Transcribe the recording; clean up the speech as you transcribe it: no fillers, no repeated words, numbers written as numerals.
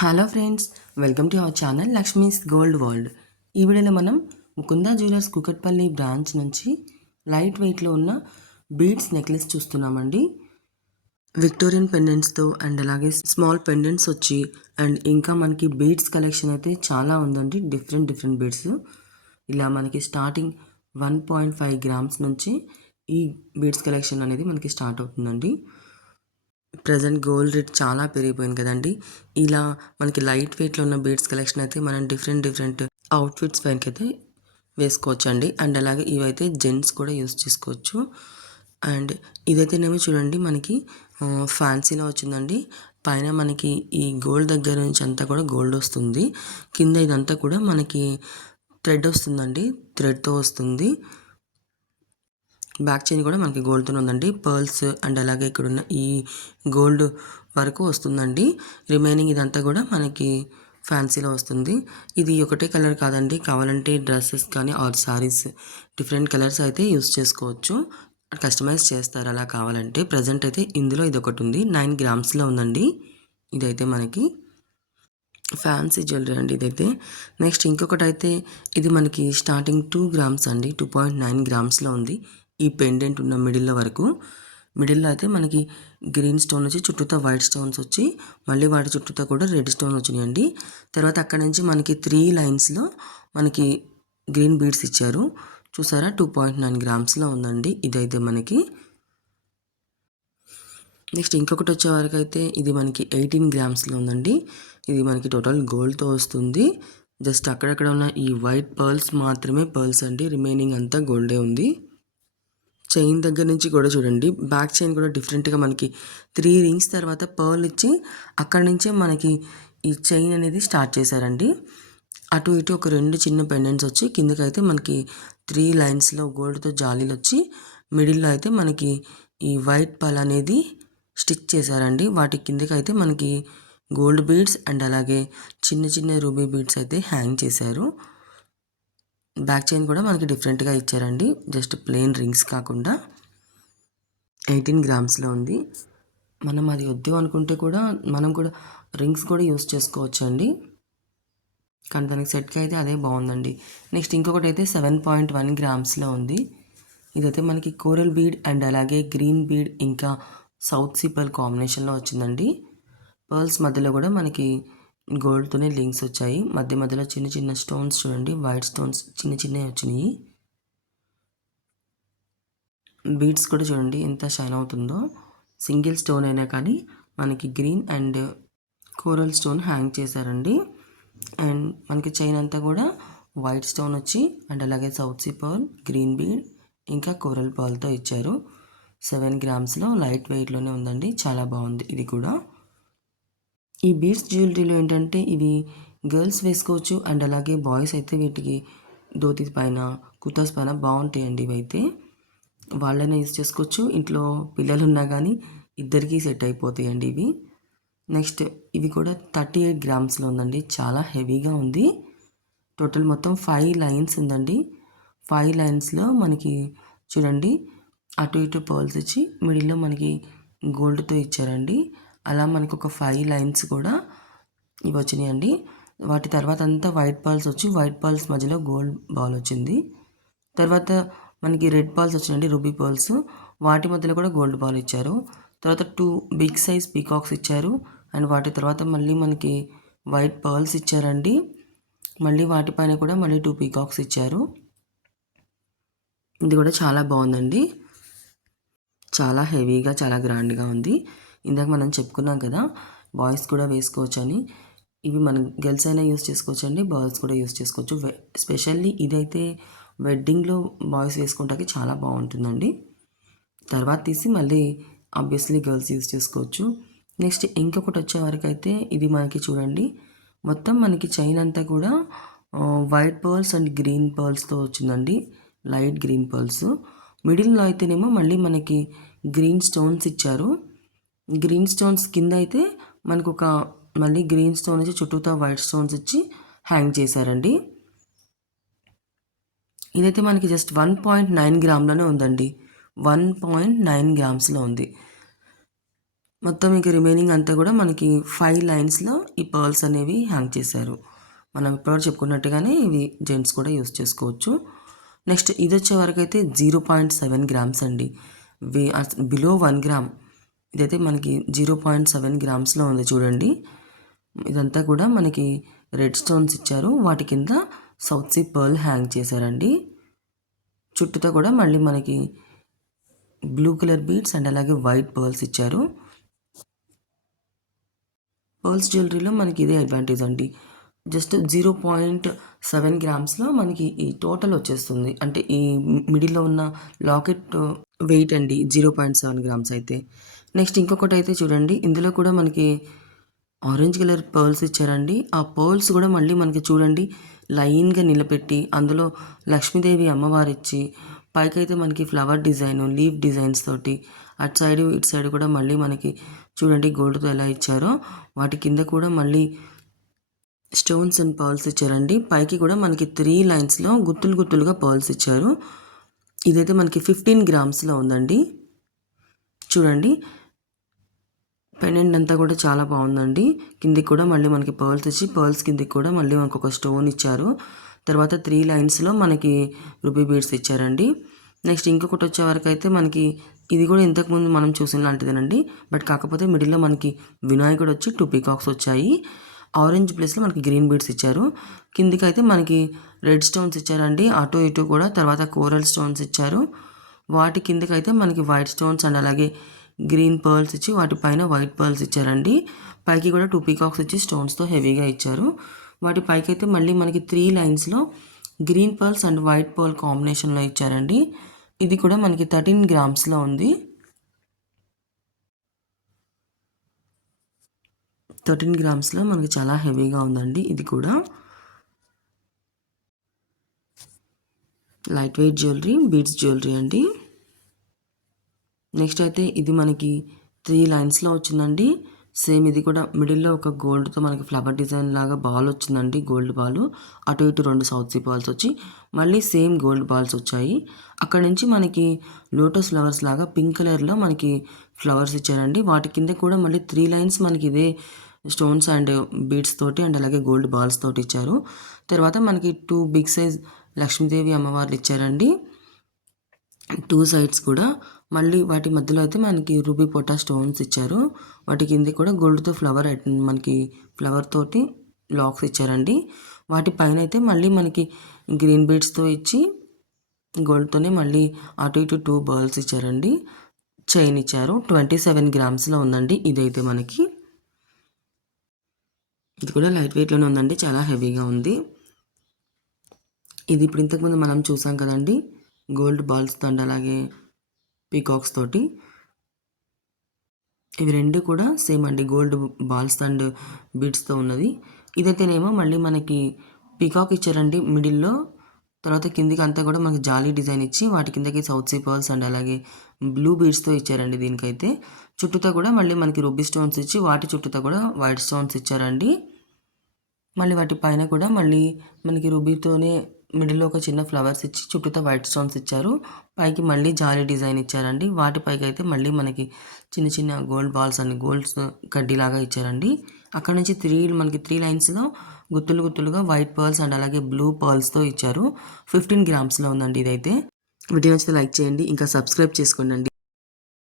Hello friends, welcome to our channel Lakshmi's gold world. ఈ వీడియోలో మనం ముకుందా జ్యువెలర్స్ కూకట్పల్లి బ్రాంచ్ నుంచి లైట్ వెయిట్లో ఉన్న బీడ్స్ నెక్లెస్ చూస్తున్నామండి. విక్టోరియన్ పెండెంట్స్తో అండ్ అలాగే స్మాల్ పెండెంట్స్ వచ్చి అండ్ ఇంకా మనకి బీడ్స్ కలెక్షన్ అయితే చాలా ఉందండి. డిఫరెంట్ బీడ్స్ ఇలా మనకి స్టార్టింగ్ 1.5 గ్రామ్స్ నుంచి ఈ బీడ్స్ కలెక్షన్ అనేది మనకి స్టార్ట్ అవుతుందండి. ప్రజెంట్ గోల్డ్ రేట్ చాలా పెరిగిపోయింది కదండి. ఇలా మనకి లైట్ వెయిట్లో ఉన్న బీడ్స్ కలెక్షన్ అయితే మనం డిఫరెంట్ అవుట్ఫిట్స్ పైనకైతే వేసుకోవచ్చండి. అండ్ అలాగే ఇవైతే జెంట్స్ కూడా యూస్ చేసుకోవచ్చు. అండ్ ఇదైతేనేమో చూడండి మనకి ఫ్యాన్సీలో వచ్చిందండి. పైన మనకి ఈ గోల్డ్ దగ్గర నుంచి అంతా కూడా గోల్డ్ వస్తుంది. కింద ఇదంతా కూడా మనకి థ్రెడ్ వస్తుందండి, థ్రెడ్తో వస్తుంది. బ్యాక్ చైన్ కూడా మనకి గోల్డ్తోనే ఉందండి. పర్ల్స్ అండ్ అలాగే ఇక్కడ ఉన్న ఈ గోల్డ్ వరకు వస్తుందండి. రిమైనింగ్ ఇదంతా కూడా మనకి ఫ్యాన్సీలో వస్తుంది. ఇది ఒకటే కలర్ కాదండి, కావాలంటే డ్రెస్సెస్ కానీ ఆర్ సారీస్ డిఫరెంట్ కలర్స్ అయితే యూస్ చేసుకోవచ్చు. కస్టమైజ్ చేస్తారు అలా కావాలంటే. ప్రజెంట్ అయితే ఇందులో ఇది ఒకటి ఉంది, 9 గ్రామ్స్లో ఉందండి. ఇదైతే మనకి ఫ్యాన్సీ జ్యువెలరీ అండి ఇదైతే. నెక్స్ట్ ఇంకొకటి అయితే ఇది మనకి స్టార్టింగ్ 2 గ్రామ్స్ అండి, 2.9 గ్రామ్స్లో ఉంది. ఈ పెండెంట్ ఉన్న మిడిల్లో వరకు, మిడిల్లో అయితే మనకి గ్రీన్ స్టోన్ వచ్చి చుట్టూతో వైట్ స్టోన్స్ వచ్చి మళ్ళీ వాటి చుట్టూతో కూడా రెడ్ స్టోన్ వచ్చినాయండి. తర్వాత అక్కడ నుంచి మనకి 3 లైన్స్లో మనకి గ్రీన్ బీడ్స్ ఇచ్చారు. చూసారా, 2.9 గ్రామ్స్లో ఉందండి ఇదైతే మనకి. నెక్స్ట్ ఇంకొకటి వచ్చే వరకు అయితే ఇది మనకి 18 గ్రామ్స్లో ఉందండి. ఇది మనకి టోటల్ గోల్డ్తో వస్తుంది. జస్ట్ అక్కడక్కడ ఉన్న ఈ వైట్ పర్ల్స్ మాత్రమే పర్ల్స్ అండి, రిమైనింగ్ అంతా గోల్డే ఉంది. చైన్ దగ్గర నుంచి కూడా చూడండి, బ్యాక్ చైన్ కూడా డిఫరెంట్గా మనకి 3 రింగ్స్ తర్వాత పర్ల్ ఇచ్చి అక్కడి నుంచే మనకి ఈ చైన్ అనేది స్టార్ట్ చేశారండి. అటు ఇటు ఒక 2 చిన్న పెండెంట్స్ వచ్చి కిందకైతే మనకి 3 లైన్స్లో గోల్డ్తో జాలీలు వచ్చి మిడిల్లో అయితే మనకి ఈ వైట్ పర్ల్ అనేది స్టిచ్ చేశారండి. వాటి కిందకైతే మనకి గోల్డ్ బీడ్స్ అండ్ అలాగే చిన్న రూబీ బీడ్స్ అయితే హ్యాంగ్ చేశారు. బ్యాక్ చైన్ కూడా మనకి డిఫరెంట్గా ఇచ్చారండి, జస్ట్ ప్లెయిన్ రింగ్స్ కాకుండా. 18 గ్రామ్స్లో ఉంది. మనం అది వద్దు అనుకుంటే కూడా మనం కూడా రింగ్స్ కూడా యూస్ చేసుకోవచ్చు అండి, కానీ దానికి సెట్గా అయితే అదే బాగుందండి. నెక్స్ట్ ఇంకొకటి అయితే 7.1 గ్రామ్స్లో ఉంది. ఇదైతే మనకి కోరల్ బీడ్ అండ్ అలాగే గ్రీన్ బీడ్ ఇంకా సౌత్ సీ పర్ల్ కాంబినేషన్లో వచ్చిందండి. పర్ల్స్ మధ్యలో కూడా మనకి గోల్డ్తోనే లింక్స్ వచ్చాయి. మధ్యలో చిన్న స్టోన్స్ చూడండి, వైట్ స్టోన్స్ చిన్నవి వచ్చినాయి. బీడ్స్ కూడా చూడండి ఎంత షైన్ అవుతుందో. సింగిల్ స్టోన్ అయినా కానీ మనకి green and coral stone hang చేశారండి. అండ్ మనకి చైన్ అంతా కూడా వైట్ స్టోన్ వచ్చి అండ్ అలాగే south sea pearl, green bead ఇంకా కోరల్ పర్ల్తో ఇచ్చారు. 7 గ్రామ్స్లో లైట్ వెయిట్లోనే ఉందండి, చాలా బాగుంది ఇది కూడా. ఈ బీడ్స్ జ్యువెలరీలో ఏంటంటే ఇవి గర్ల్స్ వేసుకోవచ్చు అండ్ అలాగే బాయ్స్ అయితే వీటికి ధోతీస్ పైన కుర్తాస్ పైన బాగుంటాయండి. ఇవైతే వాళ్ళైనా యూజ్ చేసుకోవచ్చు, ఇంట్లో పిల్లలు ఉన్నా కానీ ఇద్దరికీ సెట్ అయిపోతాయండి ఇవి. నెక్స్ట్ ఇవి కూడా 38 గ్రామ్స్లో ఉందండి, చాలా హెవీగా ఉంది. టోటల్ మొత్తం 5 లైన్స్ ఉందండి. 5 లైన్స్లో మనకి చూడండి అటు ఇటు పర్ల్స్ ఇచ్చి మిడిల్లో మనకి గోల్డ్తో ఇచ్చారండి. అలా మనకు ఒక 5 లైన్స్ కూడా ఇవి వచ్చినాయండి. వాటి తర్వాత అంతా వైట్ పర్ల్స్ వచ్చి వైట్ పర్ల్స్ మధ్యలో గోల్డ్ బాల్ వచ్చింది. తర్వాత మనకి రెడ్ పర్ల్స్ వచ్చినాయండి, రూబీ పర్ల్స్, వాటి మధ్యలో కూడా గోల్డ్ బాల్ ఇచ్చారు. తర్వాత 2 బిగ్ సైజ్ పీకాక్స్ ఇచ్చారు. అండ్ వాటి తర్వాత మళ్ళీ మనకి వైట్ పర్ల్స్ ఇచ్చారండి. మళ్ళీ వాటిపైన కూడా మళ్ళీ 2 పీకాక్స్ ఇచ్చారు. ఇది కూడా చాలా బాగుందండి, చాలా హెవీగా చాలా గ్రాండ్గా ఉంది. ఇందాక మనం చెప్పుకున్నాం కదా బాయ్స్ కూడా వేసుకోవచ్చు అని. ఇవి మనం గర్ల్స్ అయినా యూస్ చేసుకోవచ్చు అండి, బాయ్స్ కూడా యూస్ చేసుకోవచ్చు. స్పెషల్లీ ఇదైతే వెడ్డింగ్లో బాయ్స్ వేసుకుంటానికి చాలా బాగుంటుందండి. తర్వాత తీసి మళ్ళీ ఆబ్వియస్లీ గర్ల్స్ యూస్ చేసుకోవచ్చు. నెక్స్ట్ ఇంకొకటి వచ్చే వరకు అయితే ఇది మనకి చూడండి మొత్తం మనకి చైన్ అంతా కూడా వైట్ పర్ల్స్ అండ్ గ్రీన్ పర్ల్స్తో వచ్చిందండి, లైట్ గ్రీన్ పర్ల్స్. మిడిల్లో అయితేనేమో మళ్ళీ మనకి గ్రీన్ స్టోన్స్ ఇచ్చారు. గ్రీన్ స్టోన్స్ కింద అయితే మనకు ఒక మళ్ళీ గ్రీన్ స్టోన్ వచ్చి చుట్టూతో వైట్ స్టోన్స్ ఇచ్చి హ్యాంగ్ చేశారండి. ఇదైతే మనకి జస్ట్ 1.9 గ్రామ్లోనే ఉందండి, 1.9 గ్రామ్స్లో ఉంది. మొత్తం ఇక రిమైనింగ్ అంతా కూడా మనకి 5 లైన్స్లో ఈ పర్ల్స్ అనేవి హ్యాంగ్ చేశారు. మనం ఇప్పుడు చెప్పుకున్నట్టుగానే ఇవి జెంట్స్ కూడా యూస్ చేసుకోవచ్చు. నెక్స్ట్ ఇది వచ్చే వరకు అయితే 0.7 గ్రామ్స్ అండి. Below 1 gram. ఇదైతే మనకి 0.7 గ్రామ్స్లో ఉంది చూడండి. ఇదంతా కూడా మనకి రెడ్ స్టోన్స్ ఇచ్చారు. వాటి కింద సౌత్ సీ పర్ల్ హ్యాంగ్ చేశారండి. చుట్టూతో కూడా మళ్ళీ మనకి బ్లూ కలర్ బీడ్స్ అండ్ అలాగే వైట్ పర్ల్స్ ఇచ్చారు. పర్ల్స్ జ్యువెలరీలో మనకి ఇదే అడ్వాంటేజ్ అండి. జస్ట్ 0.7 గ్రామ్స్లో మనకి ఈ టోటల్ వచ్చేస్తుంది. అంటే ఈ మిడిల్లో ఉన్న లాకెట్ వెయిట్ అండి 0.7 గ్రామ్స్ అయితే. నెక్స్ట్ ఇంకొకటి అయితే చూడండి, ఇందులో కూడా మనకి ఆరెంజ్ కలర్ పర్ల్స్ ఇచ్చారండి. ఆ పర్ల్స్ కూడా మళ్ళీ మనకి చూడండి లైన్గా నిలబెట్టి అందులో లక్ష్మీదేవి అమ్మవారు ఇచ్చి పైకైతే మనకి ఫ్లవర్ డిజైన్, లీఫ్ డిజైన్స్ తోటి అటు సైడ్ ఇటు సైడ్ కూడా మళ్ళీ మనకి చూడండి గోల్డ్తో ఎలా ఇచ్చారో వాటి కింద కూడా మళ్ళీ స్టోన్స్ అండ్ పర్ల్స్ ఇచ్చారండి. పైకి కూడా మనకి 3 లైన్స్లో గుత్తులు గుత్తులుగా పర్ల్స్ ఇచ్చారు. ఇదైతే మనకి 15 గ్రామ్స్లో ఉందండి. చూడండి పెండెంట్ అంతా కూడా చాలా బాగుందండి. కిందికి కూడా మళ్ళీ మనకి పర్ల్స్ ఇచ్చి పర్ల్స్ కిందికి కూడా మళ్ళీ మనకు ఒక స్టోన్ ఇచ్చారు. తర్వాత 3 లైన్స్లో మనకి రూబీ బీడ్స్ ఇచ్చారండి. నెక్స్ట్ ఇంకొకటి వచ్చే వరకు అయితే మనకి ఇది కూడా ఇంతకుముందు మనం చూసిన లాంటిదేనండి. బట్ కాకపోతే మిడిల్లో మనకి వినాయకుడు వచ్చి 2 పీకాక్స్ వచ్చాయి. ఆరెంజ్ ప్లేస్లో మనకి గ్రీన్ బీడ్స్ ఇచ్చారు. కిందికి అయితే మనకి రెడ్ స్టోన్స్ ఇచ్చారండి అటు ఇటు కూడా. తర్వాత కోరల్ స్టోన్స్ ఇచ్చారు. వాటి కిందకి అయితే మనకి వైట్ స్టోన్స్ అండ్ అలాగే గ్రీన్ పర్ల్స్ ఇచ్చి వాటిపైన వైట్ పర్ల్స్ ఇచ్చారండి. పైకి కూడా 2 పీకాక్స్ ఇచ్చి స్టోన్స్తో హెవీగా ఇచ్చారు. వాటి పైకి అయితే మళ్ళీ మనకి 3 లైన్స్లో green pearls and white pearl కాంబినేషన్లో ఇచ్చారండి. ఇది కూడా మనకి 13 గ్రామ్స్లో ఉంది. 13 గ్రామ్స్లో మనకి చాలా హెవీగా ఉందండి. ఇది కూడా light weight jewellery, beads jewellery అండి. నెక్స్ట్ అయితే ఇది మనకి 3 లైన్స్లో వచ్చిందండి. సేమ్ ఇది కూడా మిడిల్లో ఒక గోల్డ్తో మనకి ఫ్లవర్ డిజైన్ లాగా బాల్ వచ్చిందండి. గోల్డ్ బాల్ అటు ఇటు 2 సౌత్ సీ బాల్స్ వచ్చి మళ్ళీ సేమ్ గోల్డ్ బాల్స్ వచ్చాయి. అక్కడ నుంచి మనకి లోటస్ ఫ్లవర్స్ లాగా పింక్ కలర్లో మనకి ఫ్లవర్స్ ఇచ్చారండి. వాటి కింద కూడా మళ్ళీ 3 లైన్స్ మనకి ఇదే స్టోన్స్ అండ్ బీడ్స్ తోటి అండ్ అలాగే గోల్డ్ బాల్స్ తోటి ఇచ్చారు. తర్వాత మనకి 2 బిగ్ సైజ్ లక్ష్మీదేవి అమ్మవార్లు ఇచ్చారండి 2 సైడ్స్ కూడా. మళ్ళీ వాటి మధ్యలో అయితే మనకి రూబీ పొటా స్టోన్స్ ఇచ్చారు. వాటి కింద కూడా గోల్డ్తో ఫ్లవర్ మనకి ఫ్లవర్ తోటి లాక్స్ ఇచ్చారండి. వాటి పైన అయితే మళ్ళీ మనకి గ్రీన్ బీడ్స్తో ఇచ్చి గోల్డ్తోనే మళ్ళీ అటు ఇటు 2 బర్ల్స్ ఇచ్చారండి. చైన్ ఇచ్చారు. 27 గ్రామ్స్లో ఉందండి. ఇదైతే మనకి ఇది కూడా లైట్ వెయిట్లోనే ఉందండి. చాలా హెవీగా ఉంది. ఇది ఇప్పుడు ఇంతకుముందు మనం చూసాం కదండి గోల్డ్ బాల్స్తో అండ్ అలాగే పీకాక్స్ తోటి. ఇవి రెండు కూడా సేమ్ అండి, గోల్డ్ బాల్స్ అండ్ బీడ్స్తో ఉన్నది. ఇదైతేనేమో మళ్ళీ మనకి పీకాక్ ఇచ్చారండి మిడిల్లో. తర్వాత కిందికి అంతా కూడా మనకి జాలీ డిజైన్ ఇచ్చి వాటి కిందకి సౌత్ సీ పర్ల్స్ అండ్ అలాగే బ్లూ బీడ్స్తో ఇచ్చారండి. దీనికైతే చుట్టూతో కూడా మళ్ళీ మనకి రూబీ స్టోన్స్ ఇచ్చి వాటి చుట్టూతో కూడా వైట్ స్టోన్స్ ఇచ్చారండి. మళ్ళీ వాటి పైన కూడా మళ్ళీ మనకి రూబీతోనే మిడిల్లో ఒక చిన్న ఫ్లవర్స్ ఇచ్చి చుట్టూతో వైట్ స్టోన్స్ ఇచ్చారు. పైకి మళ్ళీ జాలీ డిజైన్ ఇచ్చారండి. వాటి పైకి అయితే మళ్ళీ మనకి చిన్న చిన్న గోల్డ్ బాల్స్ అండ్ గోల్డ్స్ కడ్డీలాగా ఇచ్చారండి. అక్కడ నుంచి మనకి 3 లైన్స్లో గుత్తులు గుత్తులుగా వైట్ పర్ల్స్ అండ్ అలాగే బ్లూ పర్ల్స్తో ఇచ్చారు. 15 గ్రామ్స్లో ఉందండి ఇదైతే. వీడియో నచ్చితే లైక్ చేయండి, ఇంకా సబ్స్క్రైబ్ చేసుకోండి.